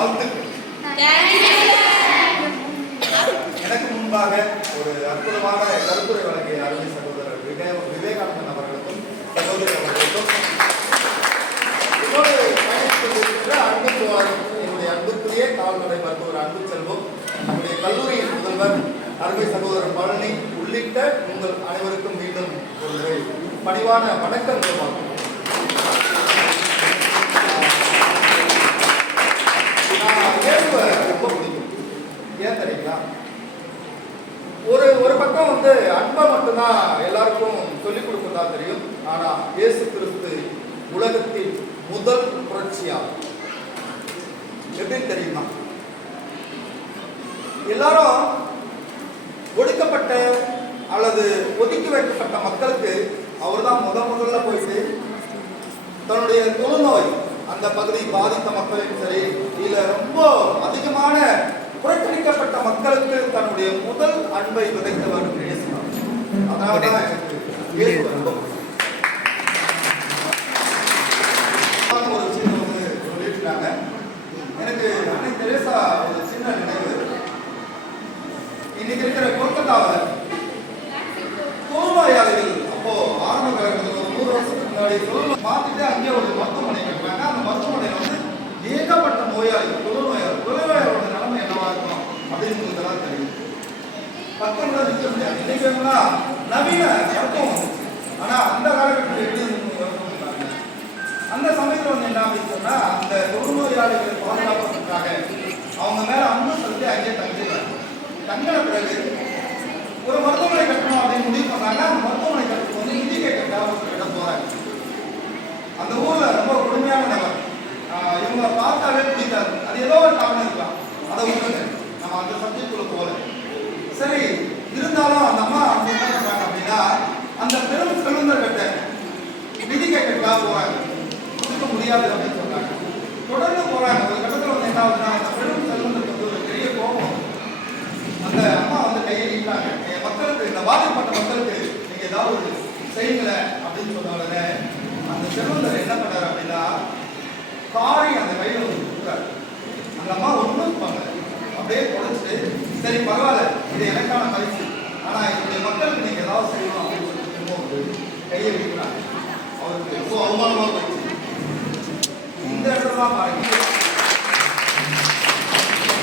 வாழ்த்துக்கள். எனக்கு முன்பாக ஒரு அற்புதமான கருத்துரை வழங்கிய அருமை சகோதரர் விவே விவேகானந்தன் அவர்களுக்கும் சகோதரி அவர்களுக்கும் என்னோடு பயணித்துக் கொண்டிருக்கிற என்னுடைய அன்புக்குரிய கால்நடை மருத்துவர் அன்பு செல்வம் நம்முடைய கல்லூரியின் முதல்வர் அருமை சகோதரர் பழனி உள்ளிட்ட உங்கள் அனைவருக்கும் மீண்டும் ஒரு முறை பணிவான வணக்கங்கள் வந்து அன்பை மட்டும்தான் எல்லாருக்கும் சொல்லிக் கொடுக்கறதா தெரியும். ஆனா இயேசு கிறிஸ்து உலகத்தின் முதல் புரட்சியாகும் எப்படி தெரியுமா? எல்லாரும் ஒடுக்கப்பட்ட அல்லது ஒதுக்கி வைக்கப்பட்ட மக்களுக்கு அவர்தான் முத முதல்ல போயிட்டு தன்னுடைய தொழுநோய் அந்த பகுதி பாதித்த மக்களின் சரி இதுல ரொம்ப அதிகமான புரட்சி மக்களுக்கு தன்னுடைய முதல் அன்பை விதைத்தவர் இயேசு அதனால இயேசு பிடிக்கும். ஒரு விஷயம் வந்து சொல்லியிருக்காங்க எனக்கு அன்னை தெரேசா ஒரு சின்ன நினைவு. இன்னைக்கு இருக்கிற கொல்கத்தாவில் தொழுநோயாளிகள் அப்போ ஆரம்ப காலகட்டத்தில் ஒரு நூறு வருஷத்துக்கு முன்னாடி மாத்திட்டு அங்கே ஒரு மருத்துவமனை கட்டுறாங்க. அந்த மருத்துவமனையில் வந்து ஏகப்பட்ட நோயாளிகள் அப்படின்னு உங்களுக்கு தெரியும் பக்கம்ல நிற்க முடியாது இன்னைக்கு நவீன மருத்துவம் வந்து. ஆனா அந்த காலகட்டத்தில் எப்படி அந்த சமயத்தில் வந்து என்ன அப்படின்னு சொன்னா அந்த தொழுநோயாளிகளை பாதுகாப்பதற்காக அவங்க மேல அன்பு செலுத்தி அங்கே தங்கிடுறாங்க தங்கின பிறகு ஒரு மருத்துவமனை கட்டணும் அப்படின்னு முடிவு பண்ணாங்க அந்த மருத்துவமனை கட்டணும் வந்து நிதி கேட்க ஒரு இடம் போறாங்க அந்த ஊர்ல ரொம்ப கொடுமையான நபர் ஆஹ் இவங்க பார்த்தாலே பிடிக்காது அது ஏதோ ஒரு காரணம் இருக்கலாம் அதை ஸ்கூலுக்கு போகல சரி இருந்தாலும் அந்த அம்மா அவங்க என்ன பண்றாங்க அப்படின்னா அந்த பெரும் செல்வந்தர்கிட்ட நிதி கேட்கறதுக்காக போறாங்க. கொடுக்க முடியாது அப்படின்னு சொல்றாங்க. தொடர்ந்து போறாங்க. ஒரு கட்டத்தில் வந்து என்ன ஆகுதுன்னா அந்த பெரும் செல்வந்தருக்கு வந்து ஒரு பெரிய கோபம். அந்த அம்மா வந்து கையை நீட்டாங்க என் மக்களுக்கு இந்த பாதிக்கப்பட்ட மக்களுக்கு நீங்க ஏதாவது ஒரு செய்யுங்களேன் அப்படின்னு சொன்ன உடனே அந்த செல்வந்தர் என்ன பண்ணாரு அப்படின்னா காரை அந்த கையில வந்து கொடுக்குறாரு அந்த அம்மா ஒன்றும் பண்ணல அப்படியே குறைச்சிட்டு சரி பரவாயில்ல இது எனக்கான பரிசு ஆனா என்னுடைய மக்களுக்கு நீங்க ஏதாவது செய்யணும் அப்படின்னு சொல்லிட்டு திரும்ப வந்து கையை வைக்கிறாங்க அவருக்கு ரொம்ப அவமானமாக போயிடுச்சு. இந்த இடத்துல தான் பாருங்க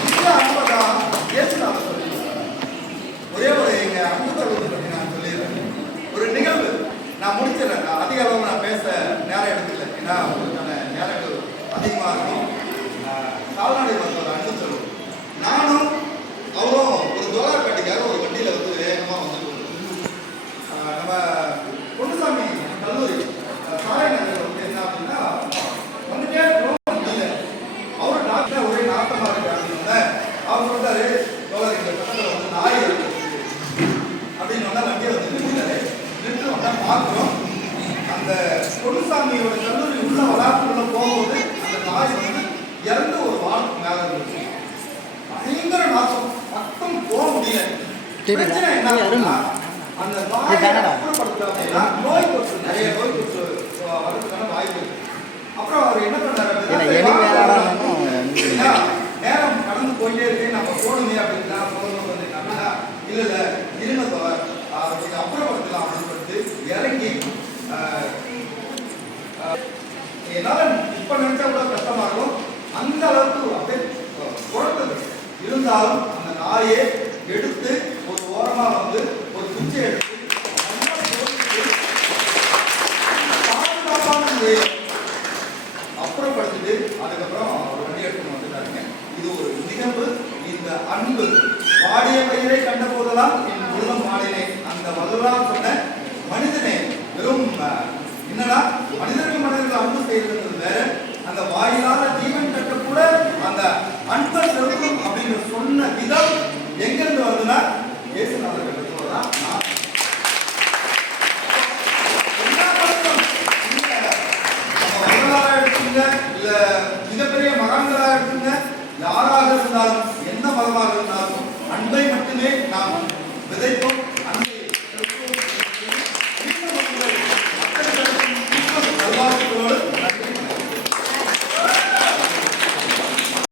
இந்த அன்பை தான் இயேசுநாதர் சொல்லியிருக்காரு. ஒரே ஒரு எங்கள் அன்பு தருவதை பற்றி நான் சொல்லிடுறேன். ஒரு நிகழ்வு. நான் முடிச்சிடறேன். நான் அதிக அளவு நான் பேச நேரம் எடுக்கல. ஏன்னா உங்களுக்கான நேரங்கள் அதிகமாக இருக்கும் ஆஹ் கால்நடை மருத்துவர் அன்பு செல்வம் நானும் அவரும் ஒரு தோலார் பேட்டைக்காக ஒரு வண்டியில வந்து வேகமாக வந்துட்டு இருந்தோம். ஆஹ் நம்ம பொன்னுசாமி கல்லூரி ஆஹ் சாலை நகரில் வந்து என்ன அப்படின்னா வந்துட்டே இருக்கிறோம் முடியல அவரு டாக்டர் ஒரே நாட்டமா இருக்கு அப்படின்னு அவர் சொல்றாரு தோழர் இந்த பக்கத்துல வந்து நாய் இருக்கு அப்படின்னு சொன்னா வண்டியை வந்து நிறுத்தினாரு நிறுத்தி வந்தா பார்க்கிறோம் அந்த பொன்னுசாமியோட கல்லூரி உள்ள வளாகத்துக்குள்ள போகும்போது அந்த நாய் வந்து இறந்து ஒரு வாரத்துக்கு மேல இருந்துச்சு. பயங்கர நாசம். ரத்தம் போக முடியல? பிரச்சனை என்ன அந்த. அப்புறப்படுத்தல அப்படின்னா நோய் தொற்று நிறைய நோய் தொற்று வர்றதுக்கான வாய்ப்பு இருக்கு. அப்புறம் அவர் என்ன பண்ணாரு இப்ப நினைச்சா கூட கஷ்டமா இருக்கும். அந்த அளவுக்கு அப்படியே குழந்தது இருந்தாலும் அந்த நாயை எடுத்து ஒரு ஓரமா வந்து ஒரு குச்சை எடுத்து பாதுகாப்பான அப்புறப்படுத்திட்டு அதுக்கப்புறம் அவர் வண்டி எடுத்துன்னு வந்துட்டாருங்க. இது ஒரு நிகழ்வு இந்த அன்பு. வாடிய பயிரை கண்ட போதெல்லாம் என் உள்ளம் மாடினேன் அந்த வல்லலாம் சொன்ன இந்த மிகப்பெரிய மகான்களாக இருக்கின்ற யாராக இருந்தாலும் என்ன மதமாக இருந்தாலும் அன்பை மட்டுமே நாம் விதைப்போம்.